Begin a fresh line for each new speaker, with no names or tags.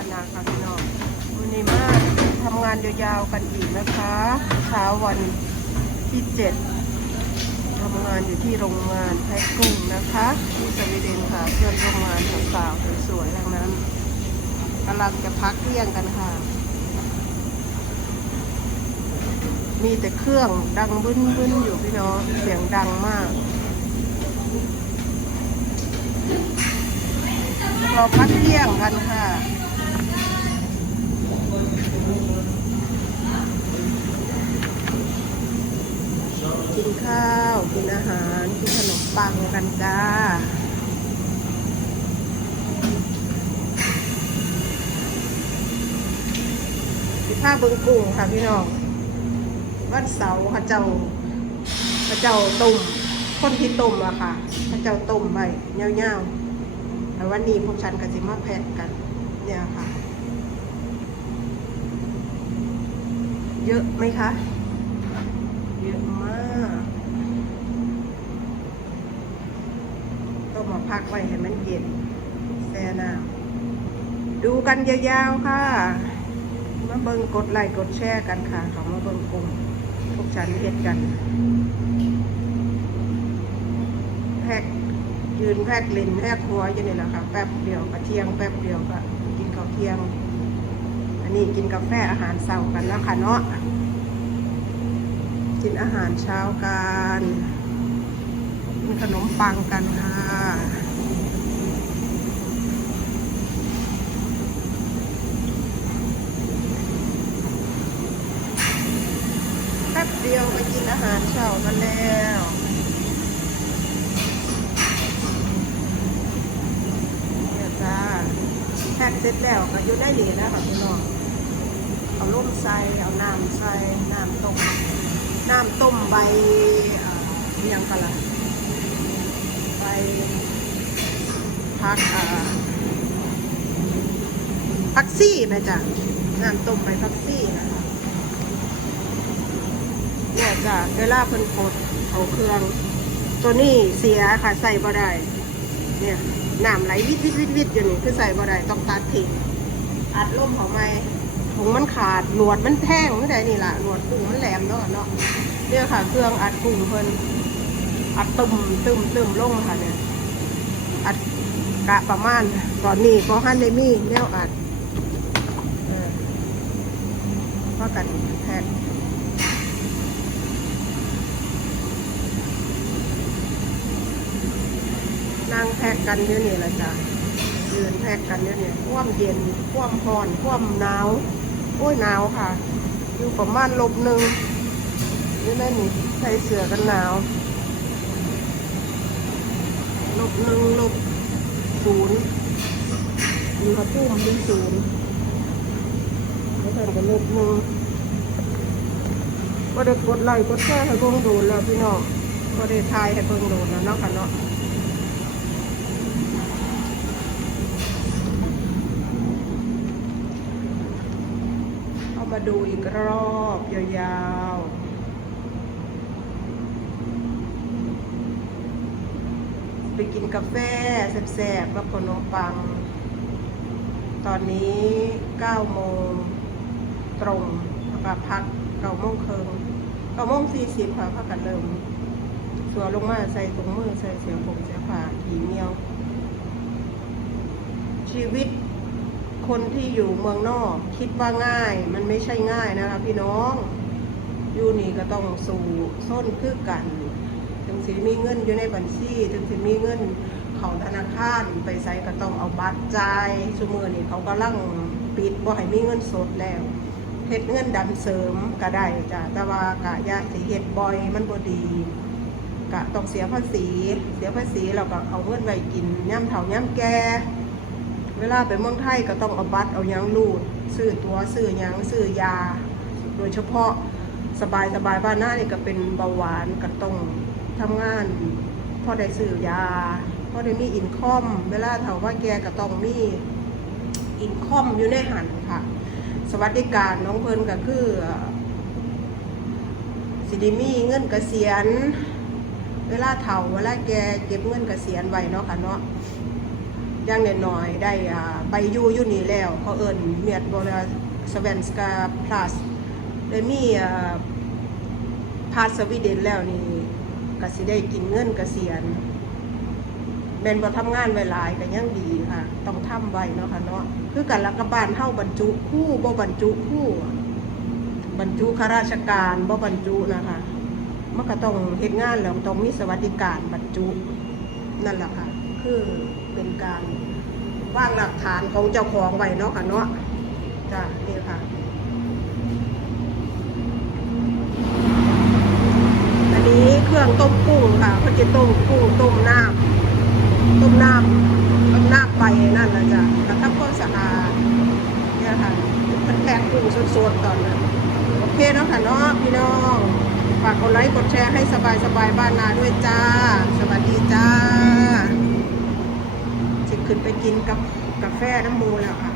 านนาค่ะพี่น้องวันนี้มาทำงานยาวๆกันอีกนะคะเช้าวันที่เจ็ดทำงานอยู่ที่โรงงานแพ็กกุ้งนะคะที่สวีเดนค่ะเพื่อนโร่วมงานสาวๆสวยๆทั้งนั้นกำลังจะพักเที่ยงกันค่ะ มีแต่เครื่องดังบึ้นบึ้นๆอยู่พี่น้องเสียงดังมากเราพักเที่ยงกันค่ะ กิน ข้าว กินอาหาร กินขนมปังกันจ้าสิผ้าเบิงกุ้งค่ะพี่น้อง วันเสาร์เขาเจ้าเขาเจ้าต้มคนที่ต้มอะค่ะเขาเจ้าต้มไว้เงาวๆแต่วันนี้พวกฉันก็สิมาแพะกัน เนี่ยค่ะ เยอะไหมคะ เยอะมากต้องมา พักไว้ให้มันเย็นแช่น้ำดูกันยาวๆค่ะมาเบิ่งกดไลค์กดแชร์กันค่ะเขามาเบิ่งกลุ่มพวกฉันเฮ็ดกันแพ็กยืนแพ็กลินแพ็กหัวอยู่นี่แหละค่ะแป๊บเดียวกระเทียงแป๊บเดียวก็กินข้าวเที่ยง อันนี้กินกาแฟอาหารเช้ากันแล้วค่ะเนาะกินอาหารเช้ากันกินขนมปังกันค่ะ แป๊บเดียวไปกินอา หารเช้ากันแล้วเนี่ยจ้าแพ็กเสร็จแล้วก็อยู่ได้ดีแล้วค่ะพี่น้อง เอาล่มใส่เอาน้ำใส่น้ำต้ม น้ำต้มใบเอ่อยังกันล่ะใบพักอ่าพักซี่นะจ๊ะน้ำต้มใบพักซี่ เนี่ยจ้ะเวลาเพิ่นกดเอาเครื่อง ตัวนี้เสียค่ะใส่บ่ได้ เนี่ยน้ำไหลวิดวิดวิดวิดอยู่นี่คือใส่บ่ได้ต้องตัดทิ้งอัดลมของไม้ถุงมันขาดหนวดมันแท่งไม่ได้นี่ล่ะหนวดกุ้งมันแหลมเนาะเนาะเนี่ยค่ะ เครื่องอัดกุ้งเพิ่นอัดตุ่มตึมตึมลงค่ะเนี่ยอัดกะประมาณตอนนี้ก็หันได้มีแนวอัดเออพากันแพ็ค นั่งแพ็กกันอยู่นี่แหละจ้ะยืนแพ็กกันอยู่นี่คว่ำเย็นคว่ำร้อนคว่ำหนาวโอ้ยหนาวค่ะ อยู่ประมาณลบหนึ่งนี่แม่นี่ใส่เสื้อกันหนาวลบหนึ่งลบศูนย์อยู่กับตุ้มเป็นศูนย์แล้วกันก็ลบหนึ่งก็ได้กดไลค์กดแชร์ให้เบิ่งโดนแล้วพี่น้องก็ได้ทายให้เบิ่งโดนแล้วเนาะค่ะเนาะ เอามา ดูอีกรอบยาวๆ ไปกินกาแฟแซ่บๆกับขนมปัง ตอนนี้9โมงตรงแล้วก็พัก9โมงครึ่ง9โมง40ค่ะพักกันเริ่มสัวลงมาใส่ถุงมือใส่เสียผมเสียผ้าขีเหนียว ชีวิต คนที่อยู่เมืองนอก คิดว่าง่าย มันไม่ใช่ง่ายนะคะพี่น้อง อยู่นี่ก็ต้องสู่ส้นคือกัน ถึงสิมีเงินอยู่ในบัญชี ถึงสิมีเงินเขาธนาคารไปใส่ก็ต้องเอาบัตรจ่ายชั่วมือนี่เขาก็ลั่งปิดบ่ให้มีเงินสดแล้วเฮ็ดเงินดันเสริมก็ได้จ้ะแต่ว่ากะยาสิเฮ็ดบ่อยมันบ่ดีกะต้องเสียภาษี เสียภาษีแล้วก็เอาเงินไว้กินย่ำเฒ่าย่ำแก่ เวลาไปเมืองไทยก็ต้องเอาบัตรเอายังรูดซื้อตัวซื้อยังซื้อยา โดยเฉพาะสบายสบายบ้านหน้านี่ก็เป็นเบาหวานก็ต้องทำงานพอได้ซื้อยาพอได้มีอินคอม เวลาถาว่าแกก็ต้องมีอินคอมอยู่ในหันค่ะ สวัสดิการน้องเพิ่นก็คือสิดิมีเงินเกษียณ เวลาเฒ่าเวลาแกเก็บเงินเกษียณไว้เนาะค่ะเนาะ อย่างหน่อยๆได้ไปอยู่อยู่นี่แล้ว เขาเอิ้นเมียดบริสเวนสกาพลัสได้มีอ่พาสสวีเดนแล้วนี่ก็สิได้กินเงินกเกษียณแม่นบ่ทำงานไว้หลายก็ยังดีค่ะ ต้องทำไว้เนาะค่ะเนาะคือกันละกับบ้านเฮาบรรจุคู่บ่บรรจุคู่ บรรจุข้าราชการบ่บรรจุนะคะมันก็ต้องเฮ็ดงานแล้วต้องมีสวัสดิการบรรจุนั่นแหละค่ะ คือ เป็นการวางหลักฐานของเจ้าของไว้เนาะค่ะเนาะจ้ะนี่ค่ะอันนี้เครื่องต้มกุ้งค่ะเขาจะต้มกุ้งต้มน้ำต้มน้ำต้มน้ำไปนั่นแหละจ้ะแล้วทำความสะอาดเนี่ยค่ะมันแพ็คกุ้งสดๆตอนนั้นโอเคเนาะค่ะเนาะพี่น้องฝากกดไลค์กดแชร์ให้สบายสบายๆบ้านนาด้วยจ้า สวัสดีจ้า ขึ้นไปกินกับกาแฟน้ำมูแล้วค่ะ